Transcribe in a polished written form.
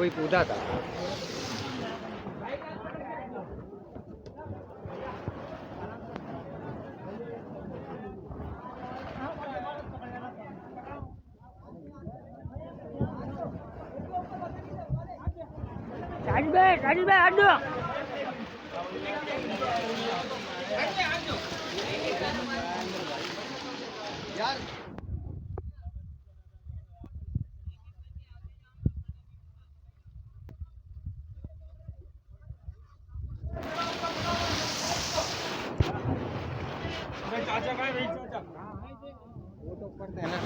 कोई कूदा था। राजू भाई हट दो। यार चाचा का चाचा वो तो ऊपर है ना।